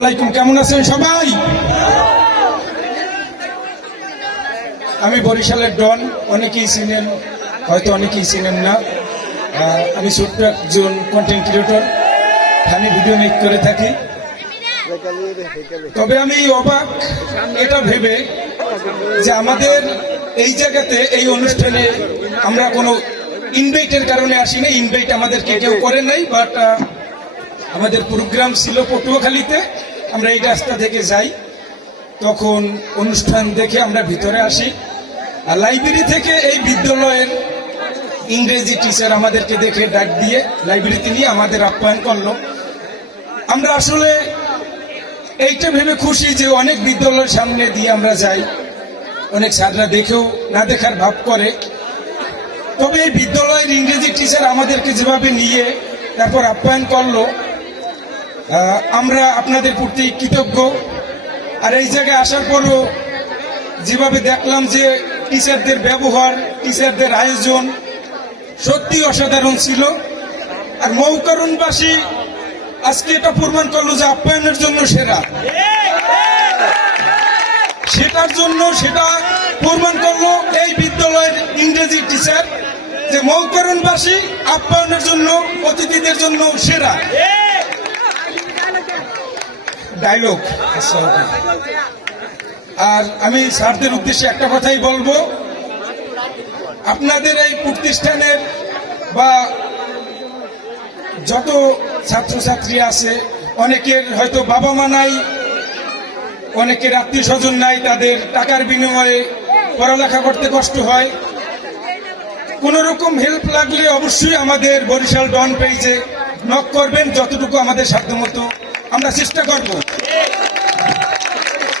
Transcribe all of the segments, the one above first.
কেমন আছেন সবাই? আমি বরিশালের ডন, অনেকেই চিনেন, হয়তো অনেকেই চিনেন না। আমি ছোট্ট একজন কন্টেন্ট ক্রিয়েটর, আমি ভিডিও মেক করে থাকি। তবে আমি অবাক এটা ভেবে যে আমাদের এই জায়গাতে এই অনুষ্ঠানে আমরা কোনো ইনভাইটের কারণে আসিনি, ইনভাইট আমাদেরকে কেউ করে নাই। বাট আমাদের প্রোগ্রাম ছিল পটুয়াখালীতে, আমরা এই রাস্তা থেকে যাই, তখন অনুষ্ঠান দেখে আমরা ভিতরে আসি। আর লাইব্রেরি থেকে এই বিদ্যালয়ের ইংরেজি টিচার আমাদেরকে দেখে ডাক দিয়ে লাইব্রেরিতে নিয়ে আমাদের আপ্যায়ন করলো। আমরা আসলে এইটা ভেবে খুশি যে অনেক বিদ্যালয়ের সামনে দিয়ে আমরা যাই, অনেক স্যাররা দেখেও না দেখার ভাব করে। তবে এই বিদ্যালয়ের ইংরেজি টিচার আমাদেরকে যেভাবে নিয়ে তারপর আপ্যায়ন করলো, আমরা আপনাদের প্রতি কৃতজ্ঞ। আর এই জায়গায় আসার পরও যেভাবে দেখলাম যে টিচারদের ব্যবহার, টিচারদের আয়োজন সত্যি অসাধারণ ছিল। আর মৌকারণবাসী আজকে এটা প্রমাণ করলো যে আপ্যায়নের জন্য সেরা, সেটা প্রমাণ করলো এই বিদ্যালয়ের ইংরেজি টিচার যে মৌকারণবাসী আপ্যায়নের জন্য, অতিথিদের জন্য সেরা। ডায়লগ। আর আমি স্যারদের উদ্দেশ্যে একটা কথাই বলবো, আপনাদের এই প্রতিষ্ঠানের বা যত ছাত্রছাত্রী আছে, অনেকের হয়তো বাবা মা নাই, অনেকের আত্মীয় স্বজন নাই, তাদের টাকার বিনিময়ে পড়ালেখা করতে কষ্ট হয়। কোন রকম হেল্প লাগলে অবশ্যই আমাদের বরিশাল ডন পেজে নক করবেন, যতটুকু আমাদের সাধ্যমতো আমরা চেষ্টা করব।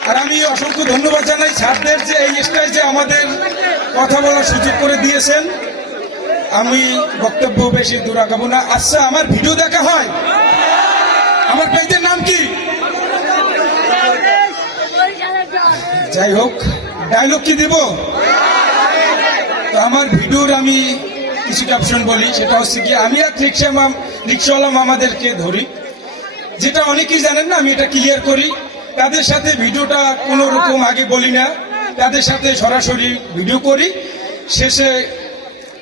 আর আমি অসংখ্য ধন্যবাদ জানাই স্যারদের যে এই স্টেজে আমাদের কথা বলার সুযোগ করে দিয়েছেন। আমি বক্তব্য বেশি দূর আগাবো না। আচ্ছা, আমার ভিডিও দেখা হয়? আমার পেজের নাম কি? যাই হোক, ডায়লগ কি দিব? তো আমার ভিডিওর আমি কিছু ক্যাপশন বলি, সেটা হচ্ছে কি, আমি এক রিক্সাওয়ালা মামাদেরকে ধরি, যেটা অনেকেই জানেন না, আমি এটা ক্লিয়ার করি। তাদের সাথে ভিডিওটা কোনো রকম আগে বলি না, তাদের সাথে সরাসরি ভিডিও করি, শেষে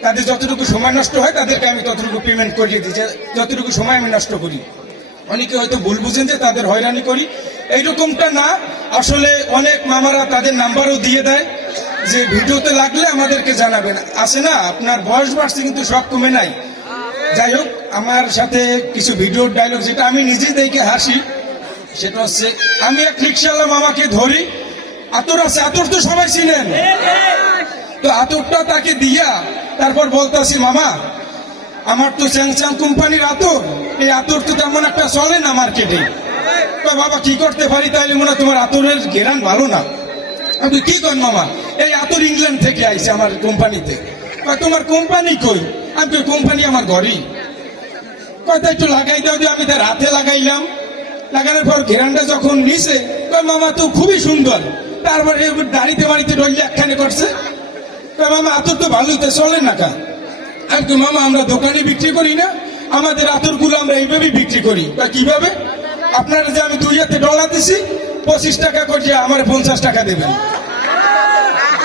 তাদের যতটুকু সময় নষ্ট হয় তাদেরকে আমি ততটুকু পেমেন্ট করিয়ে দিই, যতটুকু সময় আমি নষ্ট করি। অনেকে হয়তো ভুল বুঝেন যে তাদের হয়রানি করি, এইরকমটা না। আসলে অনেক মামারা তাদের নাম্বারও দিয়ে দেয় যে ভিডিওতে লাগলে আমাদেরকে জানাবেন। আছে না, আপনার বয়স বাড়ছে কিন্তু সব কমে নাই। যাই হোক, আমার সাথে কিছু ভিডিওর ডায়লগ যেটা আমি নিজে দেখে হাসি, সেটা হচ্ছে, আমি এক রিক্সাওয়ালা মামাকে ধরি, আতর আছে, আতর তো সবাই চিনেন, তো আতরটা তাকে দিয়া তারপর বলতেছি, মামা আমার তো স্যামসাং কোম্পানির আতর, এই আতর তো তেমন একটা চলে না মার্কেটে। বাবা কি করতে পারি তাইলে? মনে হয় তোমার আতরের ঘেরান ভালো না। আপনি কি করেন মামা? এই আতর ইংল্যান্ড থেকে আইছে আমার কোম্পানিতে। তোমার কোম্পানি কই? আমি তো কোম্পানি আমার ঘরেই। কথা একটু লাগাই দাও। আমি তার হাতে লাগাইলাম, লাগানোর পর ঘেরানটা যখন নিছে, মামা তো খুবই সুন্দর। তারপরে দাড়িতে বাড়িতে ডললে একখানে করছে, মামা আতর তো ভালোতে চলে না কা? আর তো মামা আমরা দোকানে বিক্রি করি না, আমাদের আতরগুলো আমরা এইভাবেই বিক্রি করি। কিভাবে? আপনারা যে আমি 2 হাতে ডলার দিছি, 25 টাকা করে আমার 50 টাকা দেবেন।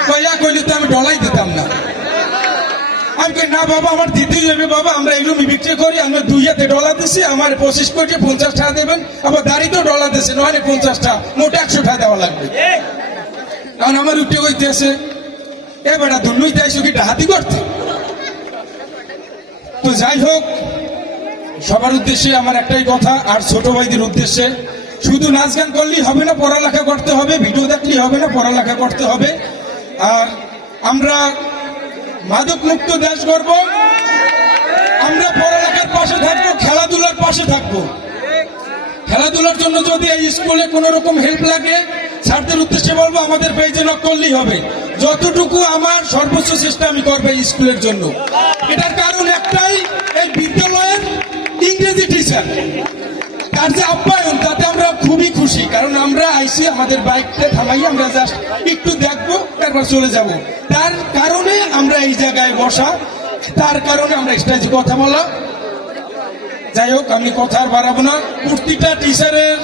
কইয়া কইলে তো আমি ডলাই দিতাম না। আমি কই, না বাবা আমার দিতেই হবে বাবা, আমরা এইরকমই বিক্রি করি, আমরা 2 হাতে ডলার দিছি, আমার 25 করে 50 টাকা দেবেন। আবার দাড়িতেও ডলার দিচ্ছে, নয় 50 টাকা, মোট 100 টাকা দেওয়া লাগবে। কারণ আমার উঠে কইতেছে, এ বেটা দুলুই তাইছো কি ডাহাতি করতে? তো যাই হোক, সবার উদ্দেশ্যে আমার একটাই কথা, আর ছোট ভাইদের উদ্দেশ্যে, শুধু নাচ গান করলেই হবে না, পড়ালেখা করতে হবে, ভিডিও দেখলেই হবে না, পড়ালেখা করতে হবে। আর আমরা মাদক মুক্ত দেশ গড়ব, আমরা পড়ালেখার পাশে থাকবো, খেলাধুলার পাশে থাকবো। খেলাধুলার জন্য যদি এই স্কুলে কোনো রকম হেল্প লাগে, স্যারদের উদ্দেশ্যে বলবো আমাদের পেজে নক করলেই হবে। যতটুকু আমার সর্বোচ্চ চেষ্টা আমি করবো এই স্কুলের জন্য। এটার কারণ একটাই, এই বিদ্যালয়ের ইংরেজি টিচার, তার যে আপ্যায়ন, তাতে আমরা খুবই খুশি। কারণ আমরা আইসি, আমাদের বাইকটা থামাই, আমরা জাস্ট একটু দেখবো, তারপর চলে যাব। তার কারণে আমরা এই জায়গায় বসা, তার কারণে আমরা স্টেজে কথা বলা। যাই হোক, আমি কথা আর বাড়াবো না। প্রতিটা টিচারের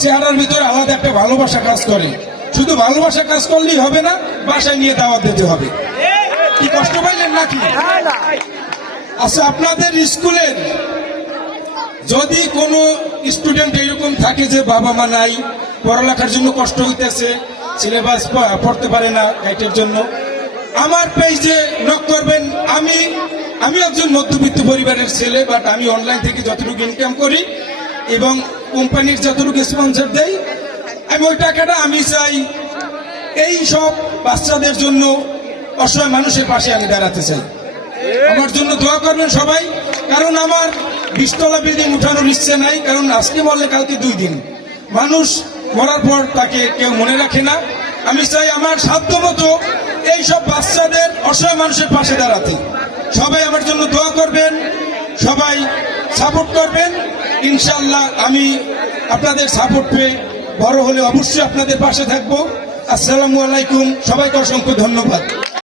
চেহারার ভিতরে আলাদা একটা ভালোবাসা কাজ করে। শুধু ভালোবাসা কাজ করলেই হবে না, বাসায় নিয়ে দাওয়াত দিতে হবে। কি কষ্ট পাইলেন নাকি? আচ্ছা, আপনাদের স্কুলের যদি কোনো স্টুডেন্ট এরকম থাকে যে বাবা মা নাই, পড়ালেখার জন্য কষ্ট হইতেছে, সিলেবাস পড়তে পারে না গাইডের জন্য, আমার পেজে নক করবেন। আমি একজন মধ্যবিত্ত পরিবারের ছেলে, বাট আমি অনলাইন থেকে যতটুকু ইনকাম করি এবং কোম্পানির যতটুকু স্পন্সর দেই, আমি ওই টাকাটা আমি চাই এই সব বাচ্চাদের জন্য, অসহায় মানুষের পাশে আমি দাঁড়াতে চাই। আমার জন্য দোয়া করবেন সবাই, কারণ আমার 20 তলা বিল্ডিং উঠানোর ইচ্ছে নাই। কারণ আজকে মরলে কালকে 2 দিন, মানুষ মরার পর তাকে কেউ মনে রাখে না। আমি চাই আমার সাধ্য মতো এই সব বাচ্চাদের, অসহায় মানুষের পাশে দাঁড়াতে। সবাই আমার জন্য দোয়া করবেন, সবাই সাপোর্ট করবেন। ইনশাআল্লাহ আমি আপনাদের সাপোর্ট পেয়ে বড় হলে অবশ্যই আপনাদের পাশে থাকবো। আসসালামু আলাইকুম, সবাইকে অসংখ্য ধন্যবাদ।